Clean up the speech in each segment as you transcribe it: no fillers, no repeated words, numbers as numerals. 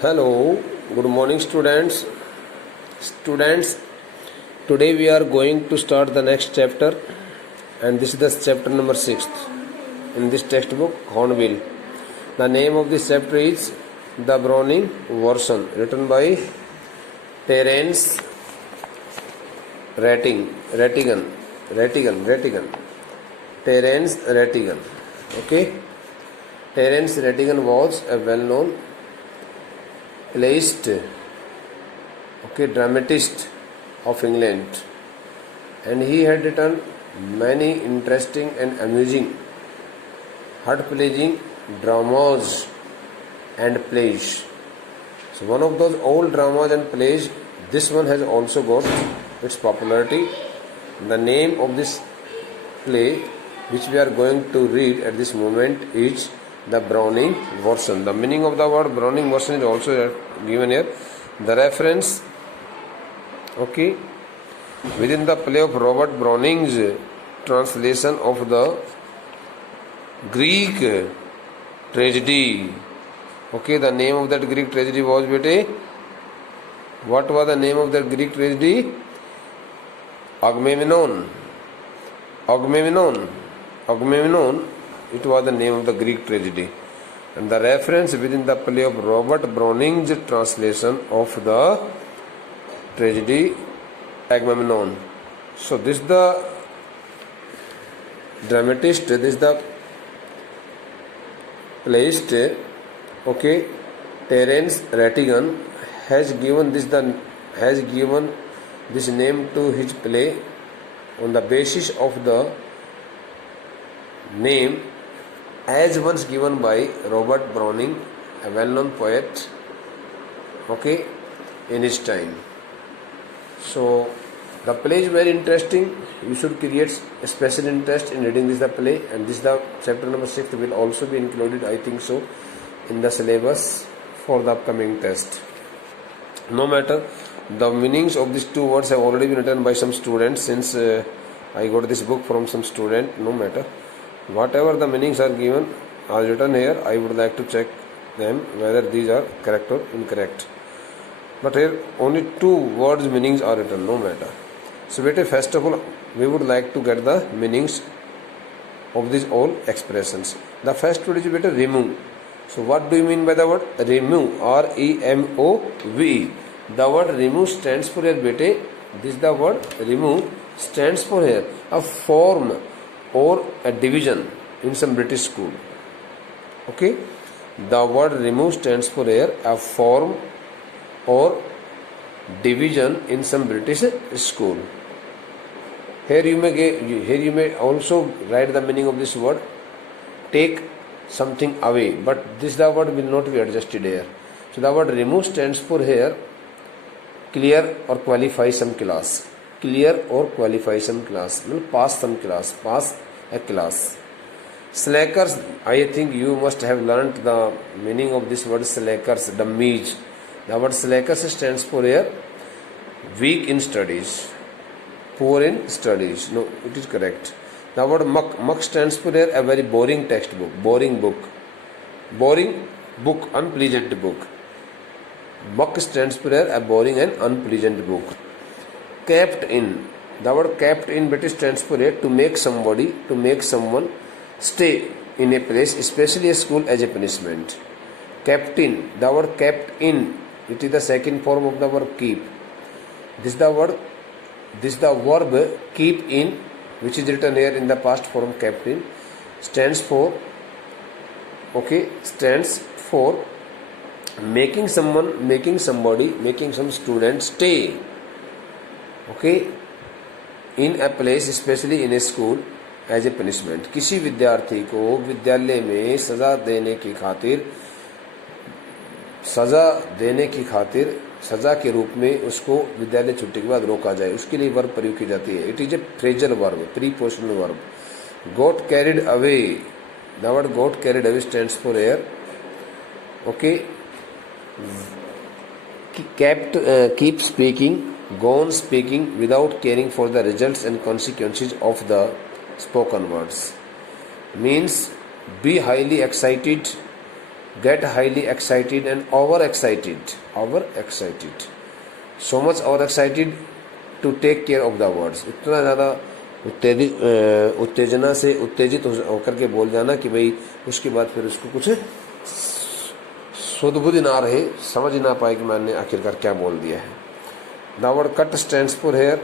Hello, good morning, students. Students, today we are going to start the next chapter, and this is the chapter number 6 in this textbook, Hornbill. The name of this chapter is The Browning Version, written by Terence Rattigan. Terence Rattigan. Okay, Terence Rattigan was a well-known playist, dramatist of England, and he had written many interesting and amusing, heart-pleasing dramas and plays. So one of those old dramas and plays, this one has also got its popularity. The name of this play, which we are going to read at this moment, is the Browning Version. The meaning of the word Browning Version is also given here. The reference, within the play of Robert Browning's translation of the Greek tragedy. The name of that Greek tragedy was, what was the name of that Greek tragedy? Agamemnon. It was the name of the Greek tragedy, and the reference within the play of Robert Browning's translation of the tragedy Agamemnon. So this is the dramatist, this is the playist, Terence Rattigan has given this name to his play on the basis of the name as once given by Robert Browning, a well-known poet, in his time. So the play is very interesting. You should create a special interest in reading this play, and this the chapter number 6 will also be included, I think so, in the syllabus for the upcoming test. No matter, the meanings of these two words have already been written by some students, since I got this book from some student. No matter, whatever the meanings are given are written here, I would like to check them whether these are correct or incorrect. But here only two words meanings are written, no matter. So first of all, we would like to get the meanings of these all expressions. The first word is remove. So what do you mean by the word remove? R-E-M-O-V-E. The word remove stands for here, this is the word remove stands for here a form or a division in some British school. The word remove stands for here a form or division in some British school. Here you may also write the meaning of this word, take something away, but the word will not be adjusted here. So the word remove stands for here clear or qualify some class. Pass some class, pass a class. Slackers, I think you must have learnt the meaning of this word slackers, dummies. The word slackers stands for here weak in studies, poor in studies. No, it is correct. The word muck stands for here a very boring textbook, boring book, unpleasant book. Muck stands for here a boring and unpleasant book. Kept in, the word kept in British stands for here to make someone stay in a place, especially a school, as a punishment. Kept in, the word kept in, it is the second form of the verb keep. This the verb keep in, which is written here in the past form kept in, stands for making some student stay in a place, especially in a school, as a punishment. किसी विद्यार्थी को विद्यालय में सजा देने की खातिर सजा के रूप में उसको विद्यालय छुट्टी के बाद रोका जाए, उसके लिए वर्ब प्रयोग की जाती है. It is a phrasal verb, prepositional verb. Got carried away, the word got carried away stands for here keep speaking, go on speaking without caring for the results and consequences of the spoken words. Means be highly excited get highly excited and over excited, so much over excited to take care of the words, इतना ज़्यादा उत्तेजना से उत्तेजित होकर के बोल जाना कि भाई उसके बाद फिर उसको कुछ सुध-बुध ना रहे, समझ ना पाए कि मैंने आखिरकार क्या बोल दिया है। The word cut stands for here,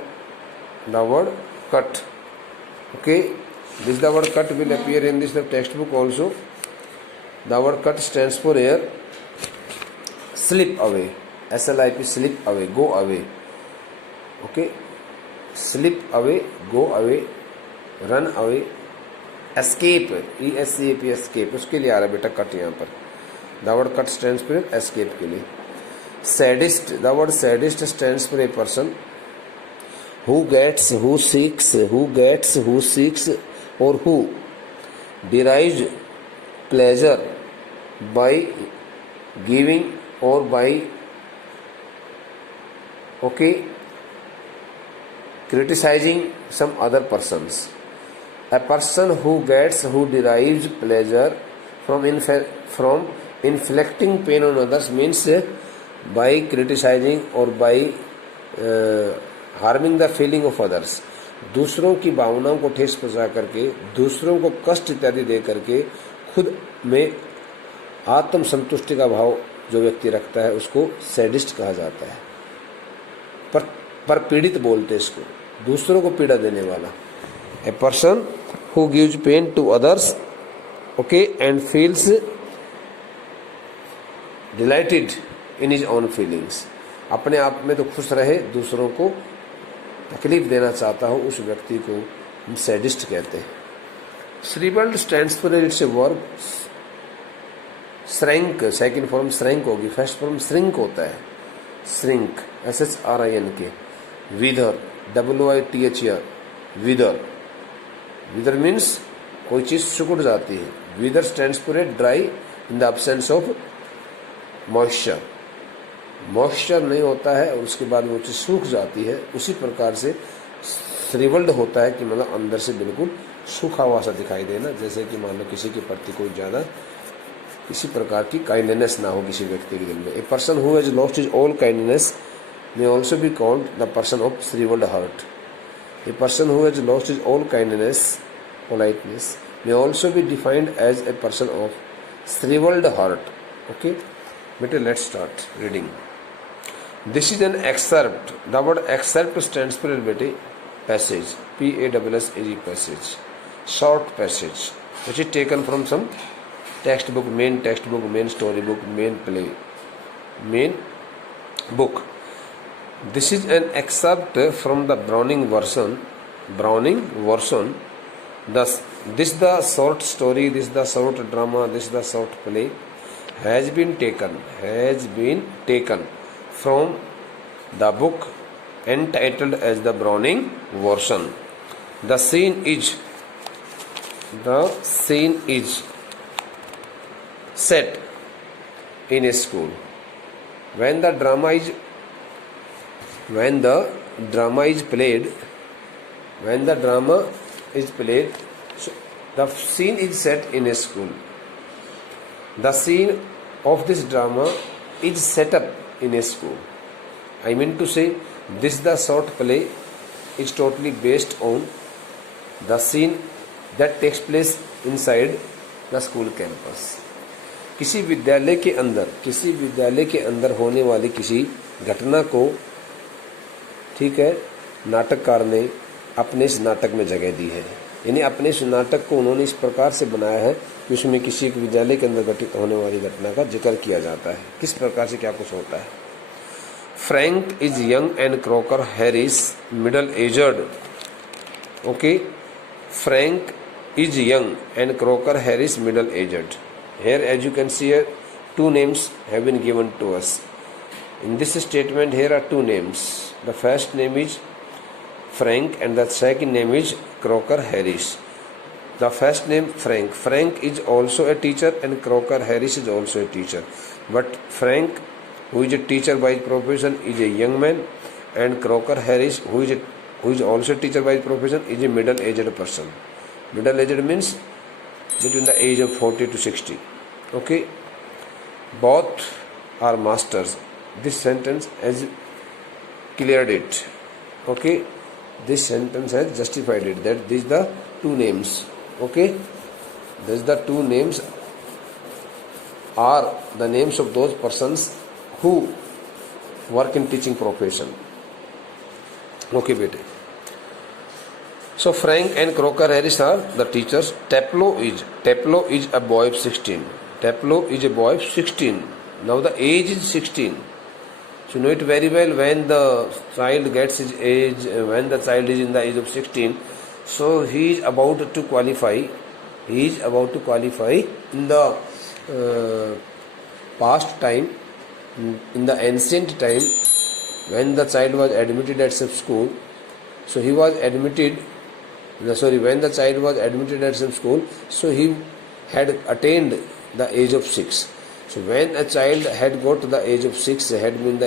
the word cut, okay, this the word cut will appear in this the textbook also. The word cut stands for here slip away, slip, slip away, go away, okay, slip away, go away, run away, escape, escape, escape, उसके लिए आ रहा है बेटा cut यहाँ पर। The word cut stands for escape के लिए। Sadist, the word sadist stands for a person who gets, who seeks, or who derives pleasure by giving or by, okay, criticizing some other persons. A person who gets, who derives pleasure from inflicting pain on others means by criticizing or by harming the feeling of others, दूसरों की भावनाओं को ठेस पहुंचा करके, दूसरों को कष्ट इत्यादि दे करके खुद में आत्म संतुष्टि का भाव जो व्यक्ति रखता है उसको सैडिस्ट कहा जाता है। पर पीड़ित बोलते इसको, दूसरों को पीड़ा देने वाला। A person who gives pain to others, okay, and feels delighted in his own feelings, अपने आप में तो खुश रहे, दूसरों को तकलीफ देना चाहता हो, उस व्यक्ति को हम सैडिस्ट कहते हैं। Shrivelled stands for it's a verb shrank, second form shrank होगी, फर्स्ट फॉर्म श्रिंक होता है, shrink, SHRINK। Wither, WITHER, wither, wither means कोई चीज सिकुड़ जाती है। Wither stands for a dry in the absence of moisture, moisture नहीं होता है और उसके बाद वो चीज सूख जाती है, उसी प्रकार से श्रिवल्ड होता है कि मतलब अंदर से बिल्कुल सूखा हुआ सा दिखाई देना, जैसे कि मान लो किसी के प्रति कोई ज़्यादा किसी प्रकार की काइंडनेस ना हो किसी व्यक्ति के दिल में। ए person who has lost his all kindness may also be called the person of shriveled heart. A person who has lost his all kindness, politeness, may also be defined as a person of shriveled heart. Okay, better let's start reading. This is an excerpt. The word excerpt stands for a passage, PASSAGE, passage, short passage, which is taken from some textbook, main storybook, main play, main book. This is an excerpt from the Browning version. Thus, this the short story, this the short drama, this the short play has been taken from the book entitled as the Browning version. The scene is set in a school. When the drama is played, so the scene is set in a school. The scene of this drama is set up in a school. I mean to say, this the short play is totally based on the scene that takes place inside the school campus. किसी विद्यालय के अंदर होने वाली किसी घटना को, ठीक है, नाटककार ने अपने इस नाटक में जगह दी है। यानी अपने इस नाटक को उन्होंने इस प्रकार से बनाया है कि उसमें किसी एक विद्यालय के अंदर घटित होने वाली घटना का जिक्र किया जाता है, किस प्रकार से क्या कुछ होता है। Frank is young and Crocker Harris middle aged. Okay, Frank is young and Crocker Harris middle aged. Here, as you can see, two names have been given to us. In this statement, here are two names. The first name is Frank and the second name is Crocker Harris. The first name Frank. Frank is also a teacher and Crocker Harris is also a teacher. But Frank, who is a teacher by profession, is a young man, and Crocker Harris, who is also a teacher by profession, is a middle-aged person. Middle-aged means between the age of 40 to 60. Okay, both are masters. This sentence has cleared it. Okay, this sentence has justified it, that these the two names. Okay, these the two names are the names of those persons who work in teaching profession. Okay, bete. So Frank and Croker Harris are the teachers. Taplow is a boy of 16. Taplow is a boy of 16. Now the age is 16. So you know it very well, when the child gets his age, when the child is in the age of 16, so he is about to qualify. He is about to qualify in the past time, in the ancient time, when the child was admitted at some school. So he was admitted. When the child was admitted at some school, so he had attained the age of 6. So when a child had got to the age of 6, had been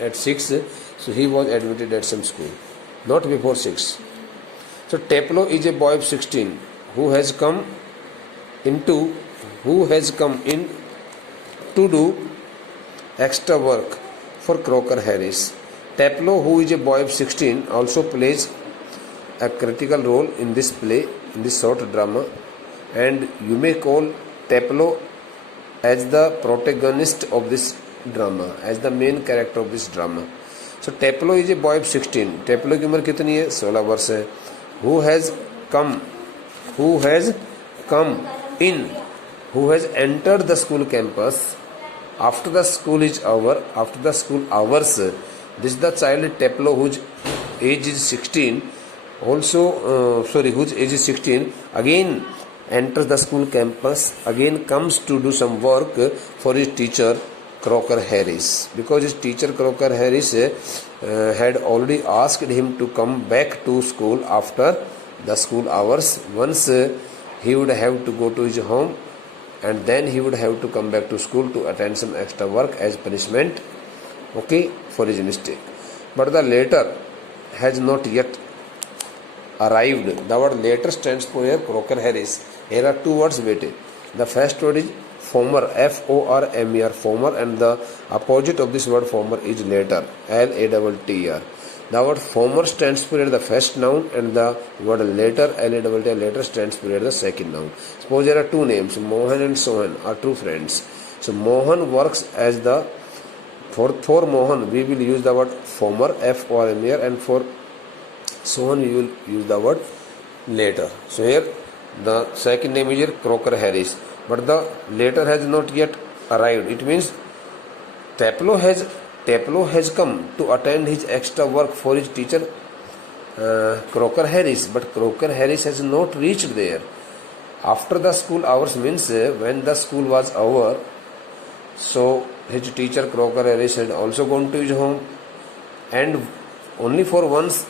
at 6, so he was admitted at some school, not before 6. So Taplow is a boy of 16 who has come in to do extra work for Croker Harris. Taplow, who is a boy of 16, also plays a critical role in this play, in this short drama, and you may call Taplow as the protagonist of this drama, as the main character of this drama. So Taplow is a boy of 16. Taplow की उम्र कितनी है? 16 वर्ष है. Who has entered the school campus after the school hours. This is the child Taplow whose age is 16. Whose age is 16 again enters the school campus, again comes to do some work for his teacher Croker Harris, because his teacher Croker Harris had already asked him to come back to school after the school hours. Once he would have to go to his home, and then he would have to come back to school to attend some extra work as punishment, okay, for his mistake. But the letter has not yet arrived. The word later stands for here Croker Harris. Here are two words, bete. The first word is former, F-O-R-M-E-R, former, and the opposite of this word former is later, L-A-T-T-E-R. The word former stands for the first noun, and the word later, L-A-T-T, later, stands for the second noun. Suppose there are two names, Mohan and Sohan are two friends. So Mohan works as the, for Mohan we will use the word former, F-O-R-M-E-R, and for Sohan we will use the word later. So here the second name is here Croker Harris, but the later has not yet arrived. It means Taplow has come to attend his extra work for his teacher Croker Harris, but Croker Harris has not reached there. After the school hours means when the school was over, so his teacher Croker Harris had also gone to his home, and only for once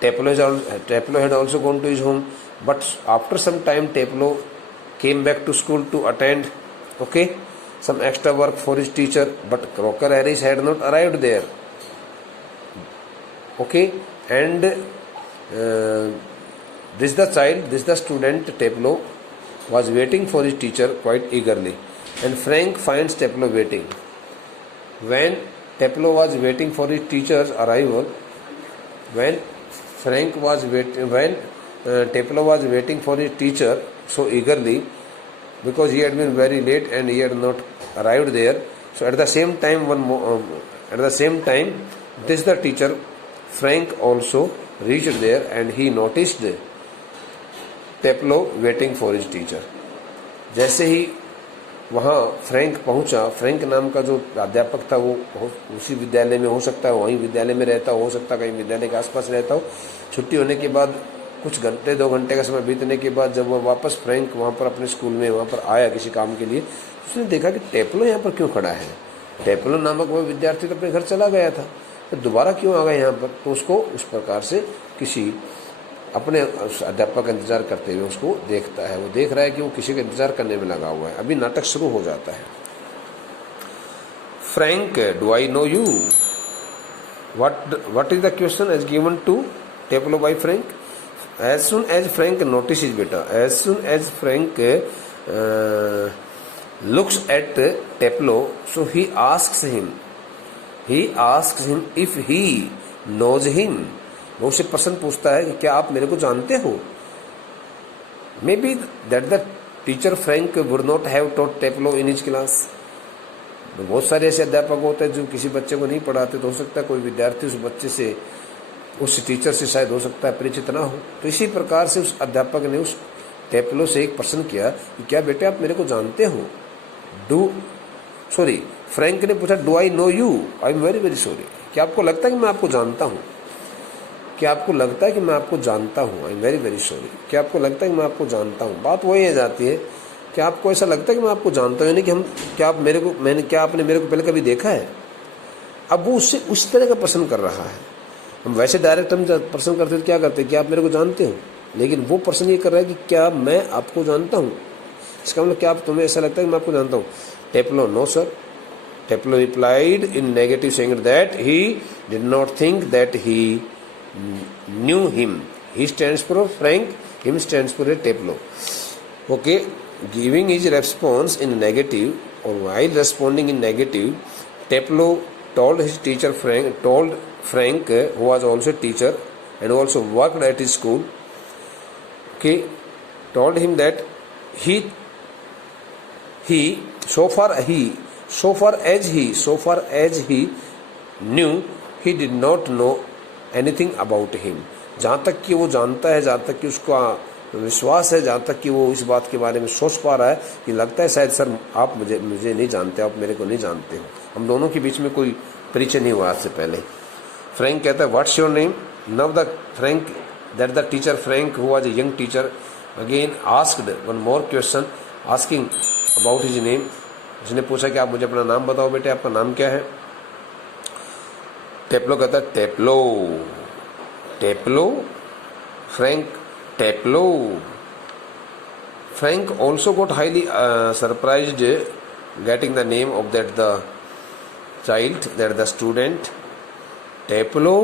Taplow had also gone to his home, but after some time Taplow came back to school to attend, okay, some extra work for his teacher, but Croker Harris had not arrived there, okay, and this the student Taplow was waiting for his teacher quite eagerly, and Frank finds Taplow waiting. When Taplow was waiting for his teacher's arrival, when Taplow was waiting for his teacher so eagerly, because he had been very late and he had not arrived there. So at the same time, this the teacher Frank also reached there, and he noticed Taplow waiting for his teacher. जैसे ही वहाँ Frank पहुँचा, Frank नाम का जो अध्यापक था वो उसी विद्यालय में हो सकता है, वहीं विद्यालय में रहता हो सकता है कहीं विद्यालय के आसपास रहता हो. छुट्टी होने के बाद कुछ घंटे 2 घंटे का समय बीतने के बाद जब वह वापस फ्रैंक वहाँ पर अपने स्कूल में वहाँ पर आया किसी काम के लिए, उसने देखा कि टेप्लो यहाँ पर क्यों खड़ा है. टेप्लो नामक वह विद्यार्थी तो अपने घर चला गया था, तो दोबारा क्यों आ गया यहाँ पर. तो उसको उस प्रकार से किसी अपने अध्यापक का इंतजार करते हुए उसको देखता है. वो देख रहा है कि वो किसी का इंतजार करने में लगा हुआ है. अभी नाटक शुरू हो जाता है. Frank, do I know you? What is the question as given to Taplow by Frank? As soon as Frank notices, beta, as soon as Frank looks at Teplo, so he asks him if he knows him. वो उससे प्रश्न पूछता है कि क्या आप मेरे को जानते हो. Maybe that the teacher Frank would not have taught Teplo in his class. बहुत सारे ऐसे अध्यापक होते हैं जो किसी बच्चे को नहीं पढ़ाते, तो हो सकता है कोई विद्यार्थी उस बच्चे से, उस टीचर से शायद हो सकता है परिचित ना हो. तो इसी प्रकार से उस अध्यापक ने उस टेप्लो से एक प्रश्न किया कि क्या बेटे आप मेरे को जानते हो. फ्रैंक ने पूछा, do I know you? I am very very sorry. क्या आपको लगता है कि मैं आपको जानता हूँ? क्या आपको लगता है कि मैं आपको जानता हूँ? I am very very sorry. क्या आपको लगता है कि मैं आपको जानता हूँ? बात वही आ जाती है, क्या आपको ऐसा लगता है कि मैं आपको जानता हूँ, यानी कि क्या आपने मेरे को पहले कभी देखा है? अब वो उससे उस तरह का प्रश्न कर रहा है. हम वैसे डायरेक्ट हम प्रश्न करते तो क्या करते, क्या आप मेरे को जानते हो, लेकिन वो प्रश्न ये कर रहा है कि क्या मैं आपको जानता हूँ. इसका मतलब क्या तुम्हें ऐसा लगता है कि मैं आपको जानता हूँ? Teplo, no sir. Teplo replied in negative saying that he did not think that he knew him. He stands for Frank, him stands for Teplo. Okay, giving his response in negative और while responding in negative, Teplo told his teacher Frank, who was also a teacher and who also worked at his school, okay, told him that so far as he knew, he did not know anything about him. जहाँ तक कि वो जानता है, जहाँ तक कि उसका विश्वास है, जहाँ तक कि वो इस बात के बारे में सोच पा रहा है कि लगता है शायद सर आप मुझे नहीं जानते, आप मेरे को नहीं जानते हो, हम दोनों के बीच में कोई परिचय नहीं हुआ आज से पहले. फ्रैंक कहता है, what's your name? Now that the teacher Frank who was a young teacher again asked one more question asking about his name. जिसने पूछा कि आप मुझे अपना नाम बताओ बेटे, आपका नाम क्या है? टेप्लो कहता है, Teplo. Frank, Teplo. Frank also got highly surprised getting the name of the child, that the student. Teplo,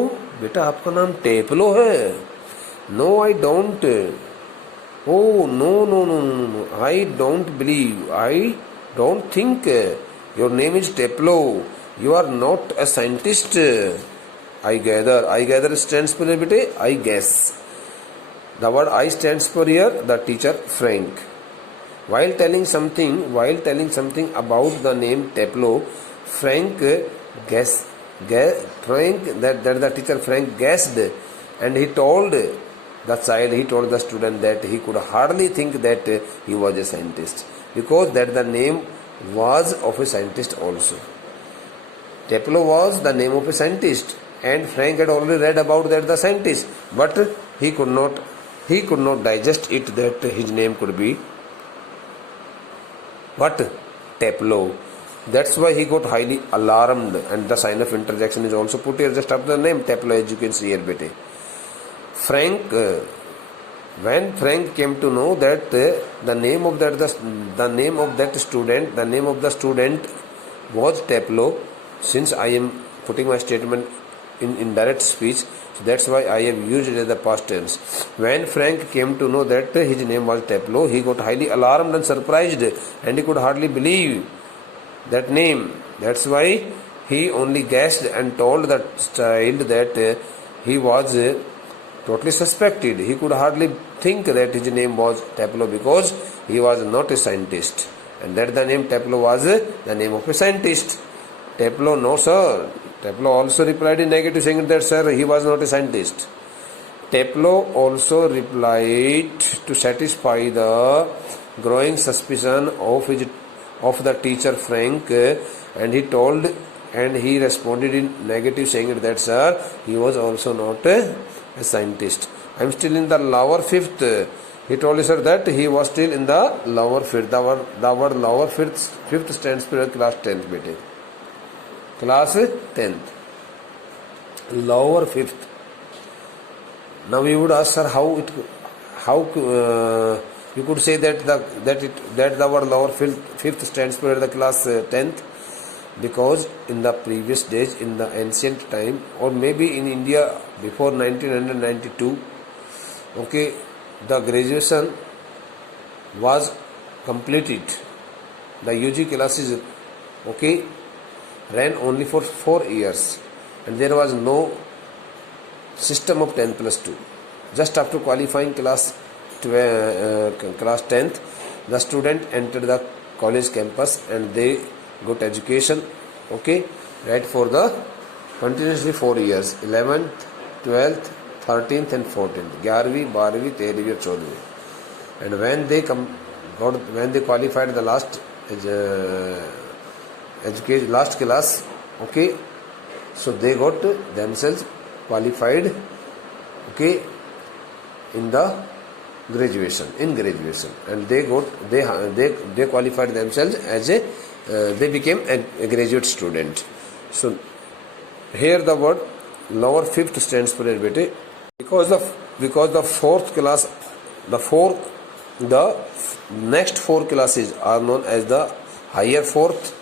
बेटा आपका नाम टेप्लो है? No, I don't. Oh, no. I don't believe. I don't think your name is Teplo. You are not a scientist. I gather stands for बेटे I guess. The word I stands for here the teacher Frank. While telling something about the name Teplo, Frank that the teacher Frank guessed, and he told the student that he could hardly think that he was a scientist, because that the name was of a scientist also. Teplo was the name of a scientist, and Frank had already read about that the scientist, but he could not digest it that his name could be what? Teplo. That's why he got highly alarmed, and the sign of interjection is also put here just after the name Teplo, as you can see here bete. When Frank came to know that the name of the student was Teplo, since I am putting my statement in indirect speech, so that's why I have used it as the past tense. When Frank came to know that his name was Teplo, he got highly alarmed and surprised, and he could hardly believe that name. That's why he only guessed and told the child that he was totally suspected. He could hardly think that his name was Teplo, because he was not a scientist, and that the name Teplo was the name of a scientist. Teplo, no sir. Teplo also replied in negative, saying that sir, he was not a scientist. Teplo also replied to satisfy the growing suspicion of the teacher Frank, and he responded in negative, saying that sir, he was also not a scientist. I am still in the lower fifth. He told sir that he was still in the lower fifth. The word lower fifth stands for class 10th bete. Class 10th, lower fifth. Now we would ask sir, how you could say that the word lower fifth stands for the class 10th, because in the previous days, in the ancient time, or maybe in India before 1992, okay, the graduation was completed the UG classes, okay, ran only for 4 years and there was no system of 10+2. Just after qualifying class 10th, the student entered the college campus and they got education, okay, right, for the continuously 4 years, 11th, 12th, 13th and 14th, 11वीं, 12वीं, 13वीं और 14वीं. And when they qualified the last education, last class, okay, so they got themselves qualified, okay, in the graduation, and they qualified themselves as they became a graduate student. So here the word lower fifth stands for bete, because the fourth class, the next 4 classes are known as the higher fourth,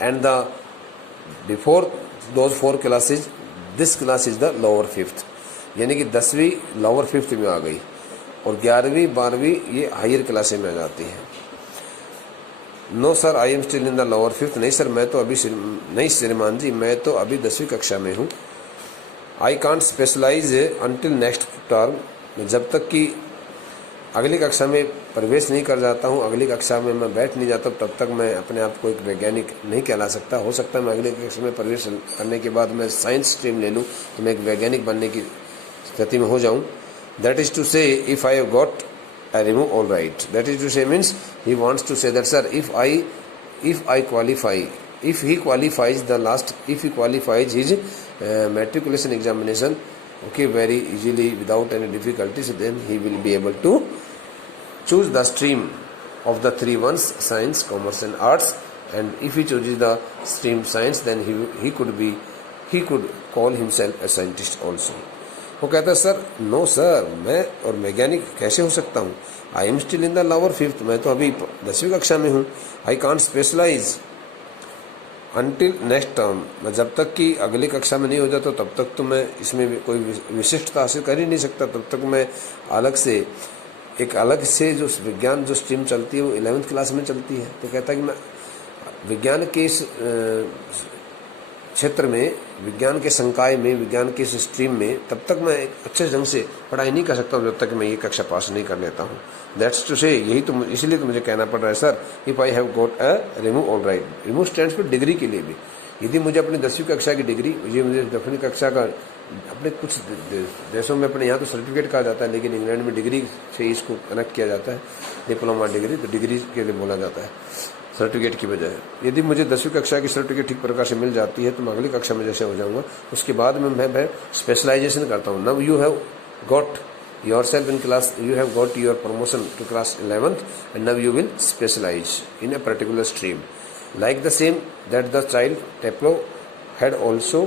and the before those 4 classes, this class is the lower fifth. यानी कि 10वीं lower fifth में आ गई और 11वीं 12वीं ये higher class में आ जाती है. No sir, I am still in the lower fifth. नहीं सर, मैं तो अभी नहीं श्रीमान जी, मैं तो अभी 10वीं कक्षा में हूँ. I can't specialise until next term. जब तक कि अगली कक्षा में प्रवेश नहीं कर जाता हूँ, अगली कक्षा में मैं बैठ नहीं जाता, तब तक मैं अपने आप को एक वैज्ञानिक नहीं कहला सकता. हो सकता है मैं अगली कक्षा में प्रवेश करने के बाद मैं साइंस स्ट्रीम ले लूँ तो मैं एक वैज्ञानिक बनने की स्थिति में हो जाऊँ. That is to say if I have got I remove all right. That is to say means he wants to say that sir if I qualify, if he qualifies his matriculation examination, okay, very easily without any difficulties, then he will be able to choose the stream of the 3 ones, science, commerce and arts. And if he chooses the stream science, then he could call himself a scientist also. वो कहता है sir, no sir, मैं और वैज्ञानिक कैसे हो सकता हूँ. I am still in the lower fifth. मैं तो अभी 10वीं कक्षा में हूँ. I can't specialise until next term. मैं जब तक कि अगली कक्षा में नहीं हो जाता तब तक तो मैं इसमें कोई विशिष्टता हासिल कर ही नहीं सकता. तब तक मैं अलग से जो विज्ञान जो स्ट्रीम चलती है वो 11th क्लास में चलती है. तो कहता है कि मैं विज्ञान के इस क्षेत्र में, विज्ञान के संकाय में, विज्ञान के इस स्ट्रीम में तब तक मैं अच्छे ढंग से पढ़ाई नहीं कर सकता हूँ जब तक मैं ये कक्षा पास नहीं कर लेता हूँ. दैट्स टू से, यही तो इसलिए तो मुझे कहना पड़ रहा है sir, if I have got a remove all right. Remove stands for degree के लिए भी. यदि मुझे अपनी 10वीं कक्षा की डिग्री, मुझे 10वीं कक्षा का अपने कुछ देशों में, अपने यहाँ तो सर्टिफिकेट कहा जाता है, लेकिन इंग्लैंड में डिग्री से इसको कनेक्ट किया जाता है, डिप्लोमा डिग्री, तो डिग्री के लिए बोला जाता है सर्टिफिकेट की बजाय. यदि मुझे 10वीं कक्षा की सर्टिफिकेट ठीक प्रकार से मिल जाती है तो मैं अगली कक्षा में जैसे हो जाऊंगा, उसके बाद में मैं स्पेशलाइजेशन करता हूँ. Now you have got yourself in class, you have got your promotion to class 11th, and now you will specialize in a particular stream. Like the same that the child Teplo had also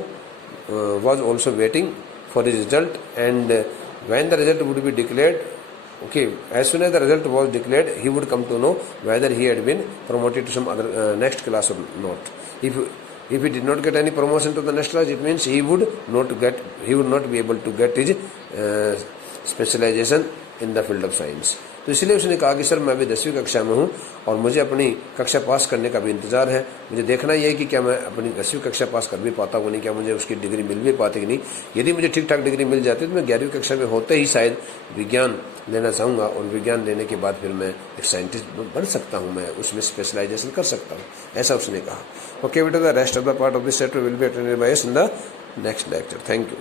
was also waiting for his result, and when the result would be declared, okay, as soon as the result was declared, he would come to know whether he had been promoted to some other next class or not. If he did not get any promotion to the next class, it means he would not be able to get his specialisation in the field of science. तो इसलिए उसने कहा कि sir मैं अभी 10वीं कक्षा में हूँ और मुझे अपनी कक्षा पास करने का भी इंतजार है. मुझे देखना ये है कि क्या मैं अपनी 10वीं कक्षा पास कर भी पाता हूँ नहीं, क्या मुझे उसकी डिग्री मिल भी पाती कि नहीं. यदि मुझे ठीक ठाक डिग्री मिल जाती तो मैं 11वीं कक्षा में होते ही शायद विज्ञान लेना चाहूँगा, और विज्ञान लेने के बाद फिर मैं एक साइंटिस्ट बन सकता हूँ, मैं उसमें स्पेशलाइजेशन कर सकता हूँ, ऐसा उसने कहा. ओके बेटा, the rest of the part of this chapter will be attended by us in the next lecture. Thank you.